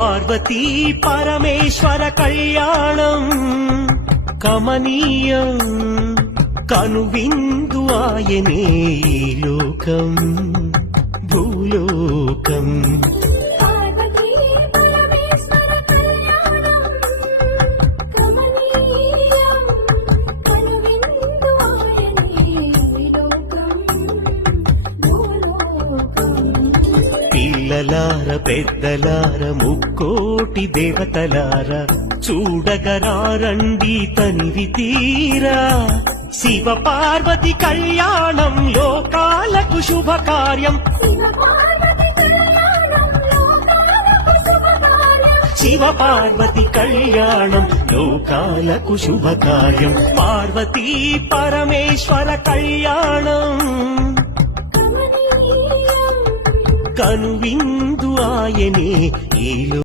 పార్వతీ పరమేశ్వర కళ్యాణం కమనీయం కనువిందు ఆయనే ఈ లోకం భూలోకం పిల్లలార పెద్దలార ముక్కోటి దేవతలార చూడగరారండి తనివి తీరా శివ పార్వతి కళ్యాణం లోకాలకు శుభకార్యం శివ పార్వతి కళ్యాణం లోకాలకు శుభకార్యం పార్వతీ పరమేశ్వర కళ్యాణం కనువిందు ఆయనే ఈ